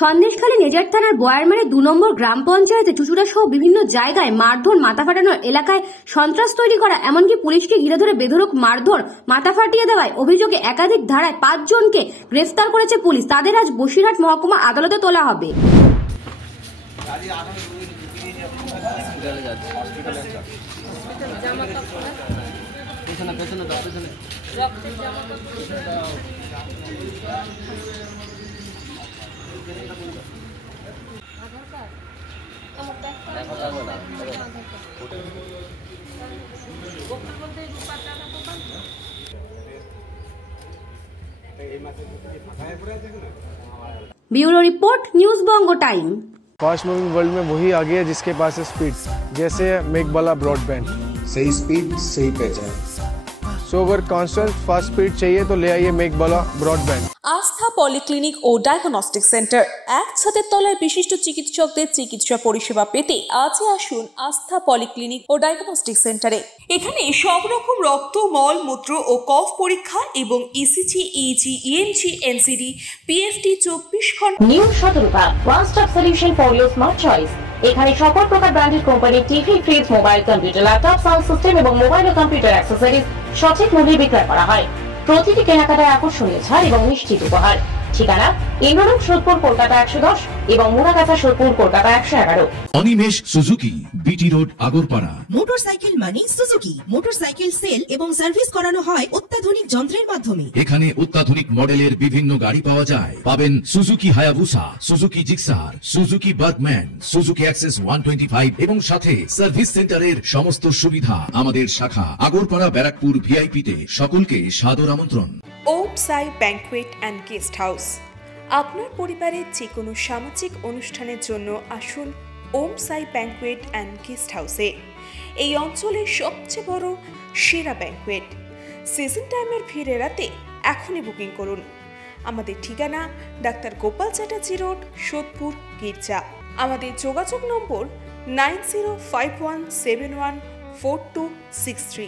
Sandeshkhali nasal থানার বয়ারমারি ২ নম্বর গ্রাম পঞ্চায়েতে চুচুড়া সহ বিভিন্ন জায়গায় মারধর, মাথা ফাটানোর এলাকায় সন্ত্রাস তৈরি করা, এমনকি পুলিশকে ঘিরে ধরে বেধড়ক মারধর, মাথা ফাটিয়ে দেওয়ায় অভিযোগে একাধিক ধারায় ৫ জনকে গ্রেফতার করেছে পুলিশ। তাদের আজ বসিরহাট মহকুমা আদালতে তোলা হবে। Bureau report, news Bongo time. Fast moving world में वही आगे है जिसके पास है स्पीड, जैसे मेघबाला ब्रॉडबैंड। सही स्पीड, सही पहचान। सो अगर कॉन्स्टेंट फास्ट स्पीड चाहिए तो ले आइए मेघबाला ब्रॉडबैंड। আস্থা পলিক্লিনিক ও ডায়াগনস্টিক সেন্টার, এক ছাদের তলায় বিশিষ্ট চিকিৎসকদের চিকিৎসা পরিষেবা পেতে আজই আসুন আস্থা পলিক্লিনিক ও ডায়াগনস্টিক সেন্টারে। এখানে সব রকম রক্ত, মল, মূত্র ও কফ পরীক্ষা এবং ECG, easy, ENG, NCD, PFT 24 ঘন্টা। New Shatarupa, one stop solution for your smart choice. এখানে সকল প্রকার ব্র্যান্ডেড কোম্পানির TV, fridge, mobile, computer, laptop, sound system এবং মোবাইল ও কম্পিউটার অ্যাক্সেসরিজ সঠিক মূল্যে বিক্রয় করা হয়। প্রতিটি কেনাকাটায় আকর্ষণীয় ছাড় এবং নিশ্চিত উপহার। ঠিকানা ইন্দ্রলোক, সোদপুর, কলকাতা ১১০ এবং Muragachha, Sodepur, Kolkata ১১১। Animesh Suzuki, BT road, Agarpara. Motorcycle মানে সুজুকি। মোটরসাইকেল সেল এবং সার্ভিস করানো হয় অত্যাধুনিক যন্ত্রের মাধ্যমে। এখানে অত্যাধুনিক মডেলের বিভিন্ন গাড়ি পাওয়া যায়। পাবেন Suzuki Hayabusa, Suzuki Gixxer, Suzuki Bergman, Suzuki access 125 এবং সাথে সার্ভিস সেন্টারের সমস্ত সুবিধা। আমাদের শাখা আগরপাড়া, ব্যারাকপুর ভিআইপি তে। সকলকে সাদর আমন্ত্রণ। ওম সাই ব্যাংকুয়েট অ্যান্ড গেস্ট হাউস। আপনার পরিবারের যে কোনো সামাজিক অনুষ্ঠানের জন্য আসুন ওম সাই ব্যাংকুয়েট অ্যান্ড গেস্ট হাউসে। এই অঞ্চলের সবচেয়ে বড় সেরা ব্যাংকুয়েট। সিজন টাইমের ভিড় এড়াতে এখনই বুকিং করুন। আমাদের ঠিকানা ডাক্তার গোপাল চ্যাটার্জি রোড, সোদপুর, গির্জা। আমাদের যোগাযোগ নম্বর 9051714263।